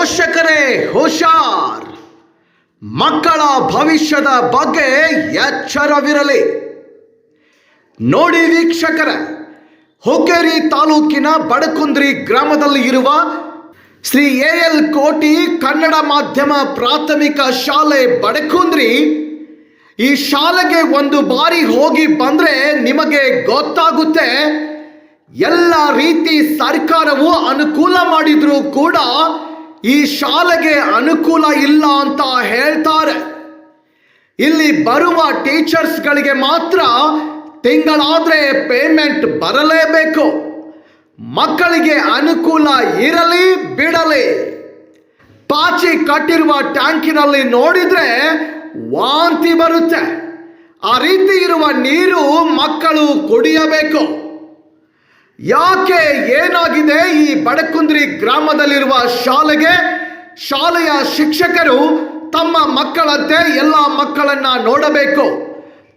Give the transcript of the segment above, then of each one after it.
ಪೋಷಕರೇ ಹುಷಾರ್, ಮಕ್ಕಳ ಭವಿಷ್ಯದ ಬಗ್ಗೆ ಎಚ್ಚರವಿರಲಿ. ನೋಡಿ ವೀಕ್ಷಕರೇ, ಹುಕ್ಕೇರಿ ತಾಲೂಕಿನ ಬಡಕುಂದ್ರಿ ಗ್ರಾಮದಲ್ಲಿ ಇರುವ ಶ್ರೀ ಎಎಲ್ ಕೋಟಿ ಕನ್ನಡ ಮಾಧ್ಯಮ ಪ್ರಾಥಮಿಕ ಶಾಲೆ ಬಡಕುಂದ್ರಿ. ಈ ಶಾಲೆಗೆ ಒಂದು ಬಾರಿ ಹೋಗಿ ಬಂದ್ರೆ ನಿಮಗೆ ಗೊತ್ತಾಗುತ್ತೆ, ಎಲ್ಲ ರೀತಿ ಸರ್ಕಾರವು ಅನುಕೂಲ ಮಾಡಿದ್ರು ಕೂಡ ಈ ಶಾಲೆಗೆ ಅನುಕೂಲ ಇಲ್ಲ ಅಂತ ಹೇಳ್ತಾರೆ. ಇಲ್ಲಿ ಬರುವ ಟೀಚರ್ಸ್ಗಳಿಗೆ ಮಾತ್ರ ತಿಂಗಳಾದ್ರೆ ಪೇಮೆಂಟ್ ಬರಲೇಬೇಕು. ಮಕ್ಕಳಿಗೆ ಅನುಕೂಲ ಇರಲಿ ಬಿಡಲಿ, ಪಾಚಿ ಕಟ್ಟಿರುವ ಟ್ಯಾಂಕಿನಲ್ಲಿ ನೋಡಿದ್ರೆ ವಾಂತಿ ಬರುತ್ತೆ. ಆ ರೀತಿ ಇರುವ ನೀರು ಮಕ್ಕಳು ಕುಡಿಯಬೇಕು. ಯಾಕೆ, ಏನಾಗಿದೆ ಈ ಬಡಕುಂದ್ರಿ ಗ್ರಾಮದಲ್ಲಿರುವ ಶಾಲೆಯ ಶಿಕ್ಷಕರು ತಮ್ಮ ಮಕ್ಕಳಂತೆ ಎಲ್ಲ ಮಕ್ಕಳನ್ನ ನೋಡಬೇಕು.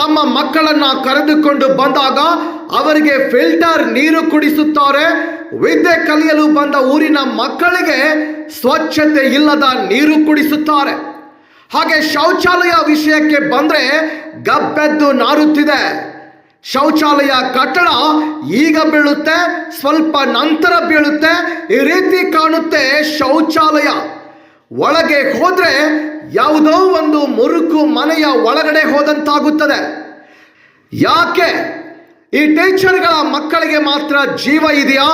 ತಮ್ಮ ಮಕ್ಕಳನ್ನ ಕರೆದುಕೊಂಡು ಬಂದಾಗ ಅವರಿಗೆ ಫಿಲ್ಟರ್ ನೀರು ಕುಡಿಸುತ್ತಾರೆ. ವಿದ್ಯೆ ಕಲಿಯಲು ಬಂದ ಊರಿನ ಮಕ್ಕಳಿಗೆ ಸ್ವಚ್ಛತೆ ಇಲ್ಲದ ನೀರು ಕುಡಿಸುತ್ತಾರೆ. ಹಾಗೆ ಶೌಚಾಲಯ ವಿಷಯಕ್ಕೆ ಬಂದ್ರೆ ಗಬ್ಬೆದ್ದು ನಾರುತ್ತಿದೆ. ಶೌಚಾಲಯ ಕಟ್ಟಡ ಈಗ ಬೀಳುತ್ತೆ, ಸ್ವಲ್ಪ ನಂತರ ಬೀಳುತ್ತೆ, ಈ ರೀತಿ ಕಾಣುತ್ತೆ ಶೌಚಾಲಯ. ಒಳಗೆ ಹೋದ್ರೆ ಯಾವುದೋ ಒಂದು ಮುರುಕು ಮನೆಯ ಒಳಗಡೆ ಹೋದಂತಾಗುತ್ತದೆ. ಯಾಕೆ, ಈ ಟೀಚರ್ಗಳ ಮಕ್ಕಳಿಗೆ ಮಾತ್ರ ಜೀವ ಇದೆಯಾ?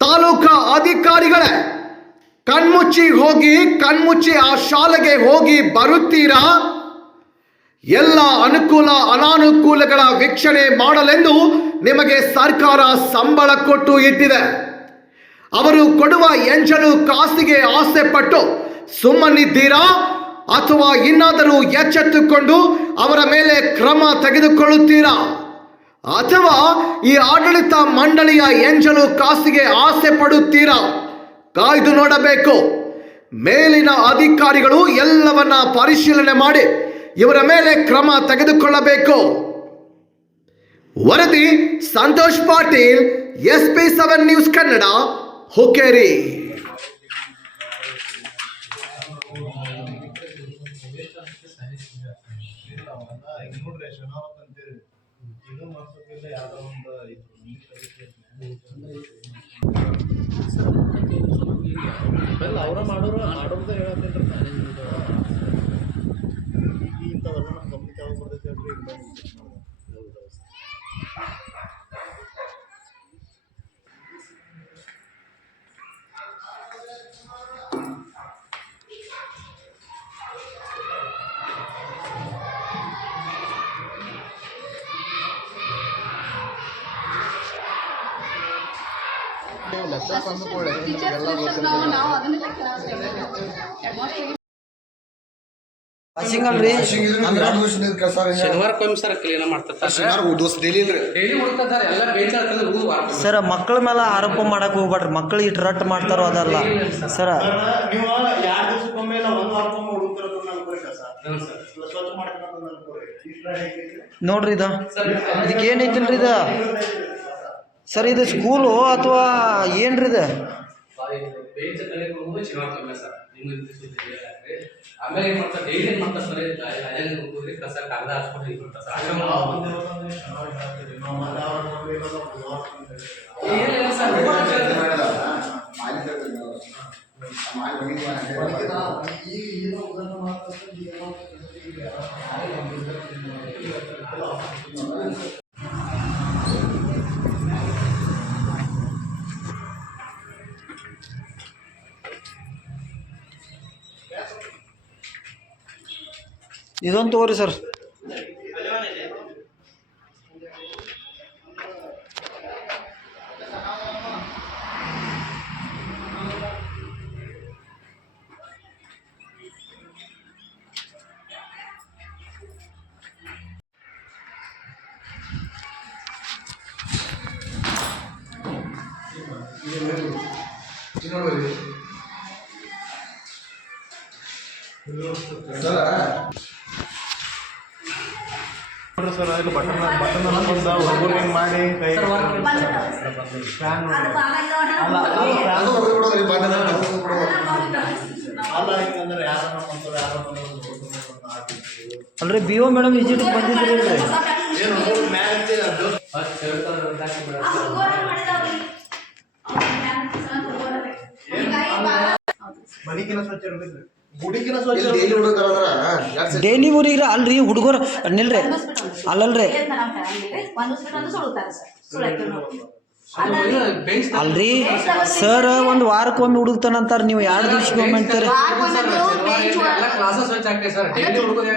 ತಾಲೂಕಾ ಅಧಿಕಾರಿಗಳೇ, ಕಣ್ಮುಚ್ಚಿ ಆ ಶಾಲೆಗೆ ಹೋಗಿ ಬರುತ್ತೀರಾ? ಎಲ್ಲ ಅನುಕೂಲ ಅನಾನುಕೂಲಗಳ ವೀಕ್ಷಣೆ ಮಾಡಲೆಂದು ನಿಮಗೆ ಸರ್ಕಾರ ಸಂಬಳ ಕೊಟ್ಟು ಇಟ್ಟಿದೆ. ಅವರು ಕೊಡುವ ಎಂಜಲು ಕಾಸಿಗೆ ಆಸೆ ಪಟ್ಟು ಸುಮ್ಮನಿದ್ದೀರಾ, ಅಥವಾ ಇನ್ನಾದರೂ ಎಚ್ಚೆತ್ತುಕೊಂಡು ಅವರ ಮೇಲೆ ಕ್ರಮ ತೆಗೆದುಕೊಳ್ಳುತ್ತೀರಾ? ಅಥವಾ ಈ ಆಡಳಿತ ಮಂಡಳಿಯ ಎಂಜಲು ಕಾಸಿಗೆ ಆಸೆ ಪಡುತ್ತೀರಾ? ಕಾಯ್ದು ನೋಡಬೇಕು. ಮೇಲಿನ ಅಧಿಕಾರಿಗಳು ಎಲ್ಲವನ್ನ ಪರಿಶೀಲನೆ ಮಾಡಿ ಇವರ ಮೇಲೆ ಕ್ರಮ ತೆಗೆದುಕೊಳ್ಳಬೇಕು. ವರದಿ ಸಂತೋಷ್ ಪಾಟೀಲ್, SP7 ನ್ಯೂಸ್ ಕನ್ನಡ, ಹುಕ್ಕೇರಿ. ಅವರ ಮಾಡೋದು ಹೇಳತ್ತೇನ್ರಿ. ಇಂಥವೆಲ್ಲ ನಮ್ಮ ಗಮನಕ್ಕೆ ಯಾವಾಗ ಬರ್ತೈತೆ ಹೇಳ್ರಿ. ಸರ್, ಮಕ್ಕಳ ಮೇಲೆ ಆರೋಪ ಮಾಡಕ್ ಹೋಗ್ಬೇಡ್ರಿ. ಮಕ್ಕಳು ಇಟ್ಟು ರಟ್ಟು ಮಾಡ್ತಾರೋ ಅದಲ್ಲ ಸರ್. ನೋಡ್ರಿ ಇದಕ್ಕೆ ಏನೈತಿಲ್ರಿ ಇದು ಸರ್? ಇದು ಸ್ಕೂಲು ಅಥವಾ ಏನ್ರಿ ಇದು? ಆಮೇಲೆ ಏನು ಮಾಡ್ತಾರೆ, ಡೈಲಿ ಏನು ಮಾಡ್ತಾರೆ ಸರ್, ಅದೇ ಕಸ ಕಾಗದ ಹಾಕ್ಸ್ಕೊಂಡು ಇದು ಮಾಡ್ತಾರೆ ಸರ್. ಇದೊಂದು ತಗೋರಿ ಸರ್. ಸರ್ ಅಲ್ಲಿ ಬಟನ್ ಬಂದ ಹುಡುಗರು ಹಿಂಗೆ ಮಾಡಿ ಕೈ ಫ್ಯಾನ್ ಅಲ್ರಿ ಬಿ ಒ ಮೇಡಮ್ ವಿಸಿಟ್ಗೆ ಬಂದಿದ್ರಿ ಇಲ್ರಿ ಫಸ್ಟ್ ಹೇಳ್ತಾರೆ ಮನಿಕಿನ ಸ್ವಚ್ಛ ಇರ್ಬೇಕ್ರಿ ಗುಡಿಕಿನ ಸ್ವಚ್ಛ ಡೈಲಿ ಊರಿಗೆ ಅಲ್ರಿ ಹುಡುಗರು ನಿಲ್ರಿ ಅಲ್ಲಲ್ರಿ ಅಲ್ರಿ ಸರ್ ಒಂದು ವಾರಕ್ಕೊಮ್ಮೆ ಹುಡುಕ್ತಾನಂತಾರ ನೀವು 2 ದಿವ್ಸಕ್ಕೆ ಒಮ್ಮೆ ಅಂತೀರಿ ಕ್ಲಾಸಸ್ ಸ್ವಚ್ಛ ಆಗ್ತದೆ ಸರ್ ಡೈಲಿ ಹುಡುಗರು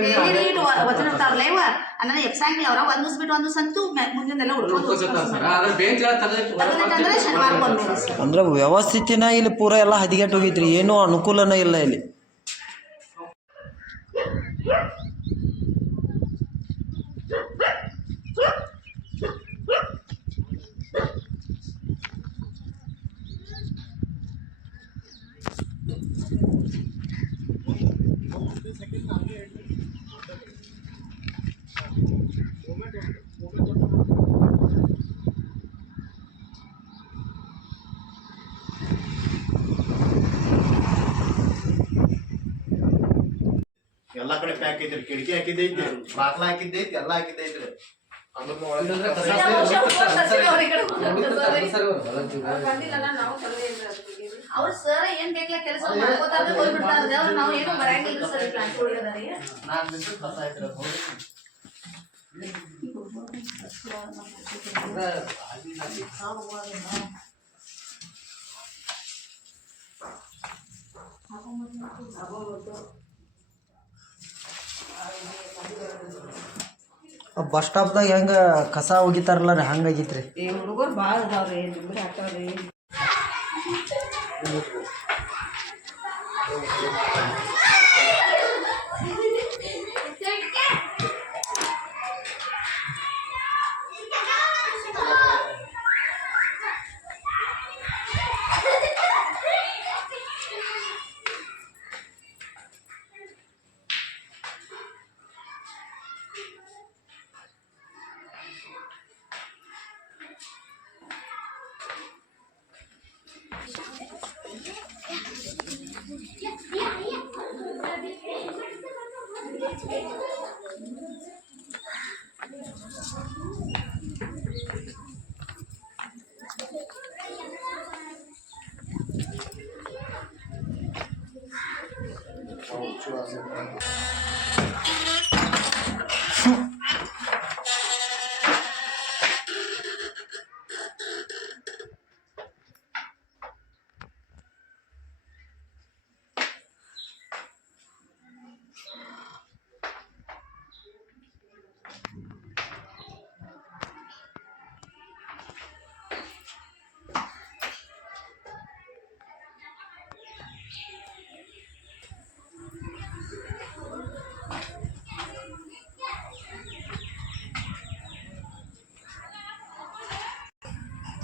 ಅಂದ್ರೆ ವ್ಯವಸ್ಥಿತಿನ ಇಲ್ಲಿ ಪೂರ ಎಲ್ಲ ಹದಿಗೆಟ್ಟು ಹೋಗಿದ್ರಿ ಏನೂ ಅನುಕೂಲನೇ ಇಲ್ಲ ಇಲ್ಲಿ. ಎಲ್ಲಾ ಕಡೆ ಪ್ಯಾಕ್ ಐತ್ರಿ ಕಿಟಕಿ ಹಾಕಿದ್ದೈತಿ ಬಾಗ್ಲ ಹಾಕಿದ್ದೈತಿ ಎಲ್ಲಾ ಹಾಕಿದ್ದೈತ್ರಿ ಅವ್ರ ಸರ್ ಏನ್ ಬೇಕಲ್ಲ ಕೆಲಸ ಮಾಡ್ಕೋತಾರೆ ಹೋಗ್ಬಿಡ್ತಾರೆ ಅವ್ರು ನಾವು ಏನು ಬರಂಗಿಲ್ಲ ಸರ್ ಪ್ಲಾಂಟ್ ಹೋಗಿದಾರೆ ಬಸ್ ಸ್ಟಾಪ್ದಾಗ ಹೆಂಗ ಕಸ ಒಗಿತಾರಲ್ಲ ರೀ ಹಂಗಾಗಿತ್ರಿ. ಹುಡುಗರು ಭಾಳ ಅದಾವ್ರಿ ದುಡ್ಡು ಹಾಕ್ತಾವ್ರಿ.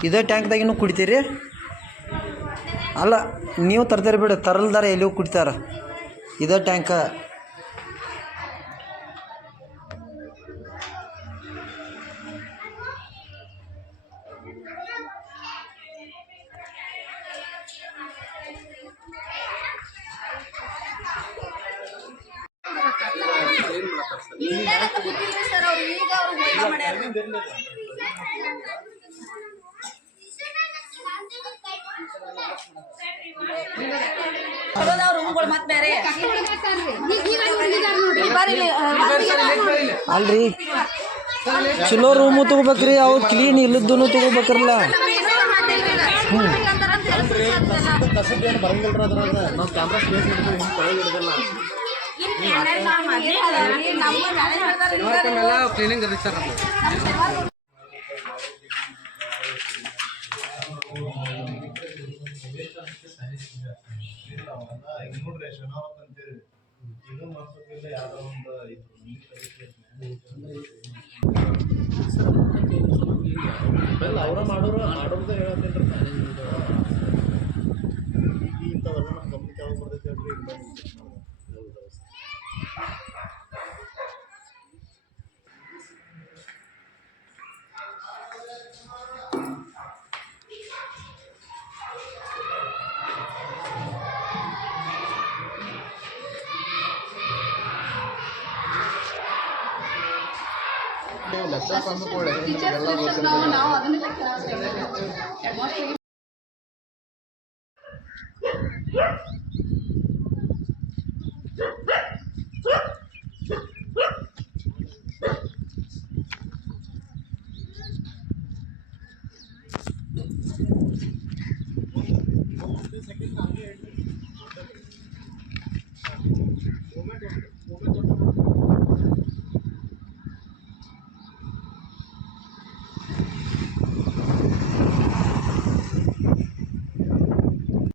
ಇದೇ ಟ್ಯಾಂಕ್ದಾಗಿನೂ ಕುಡಿತೀರಿ? ಅಲ್ಲ ನೀವು ತರ್ತೀರಿ ಬಿಡು, ತರಲ್ದಾರ ಎಲ್ಲಿಯೂ ಕುಡಿತಾರ. ಇದೇ ಟ್ಯಾಂಕ ಸರ್ ಅವ್ರು ಈಗ ಅವ್ರು ಮಾಡ್ಯಾರ ರೂಮ್ಗಳು ಮತ್ತೆ ಬೇರೆ ಅಲ್ರಿ ಚಲೋ ರೂಮು ತಗೋಬೇಕ್ರಿ, ಅವ್ರು ಕ್ಲೀನ್ ಇಲ್ಲದ್ದು ತಗೋಬೇಕ್ರಲ್ಲ. ಕಸದ ಏನು ಬರಂಗಿಲ್ರ ಅದ್ರಾಗ ನಾವು ಕ್ಯಾಮ್ರಾ ಸ್ಪೇಸ್ ಹಿಡಿದ್ರೆ ಹಿಂಗೆ ಕೆಳಗೆ ಹಿಡಿದಲ್ಲ ಕ್ಲೀನಿಂಗ್ ಇರುತ್ತೆ ಸರ್. ಈಗ ನೋಡ್ರಿ ಶನಾವತ್ ಅಂತೇಳಿ ಇದು ಮಾಡ್ಸೋದಿಲ್ಲ ಯಾವ್ದೋ ಒಂದು ಅವ್ರ ಮಾಡೋದೇ ಹೇಳತ್ತೇನ್ರಿ ಇಂಥವೆಲ್ಲ ನಮ್ಮ ಗಮನಕ್ಕೆ ಯಾವಾಗ ಬರ್ತೈತೆ ಹೇಳ್ರಿ. ಟೀಚರ್ಸ್ ನಾವು ಅದನ್ನೆಲ್ಲ ಕೆಲಸ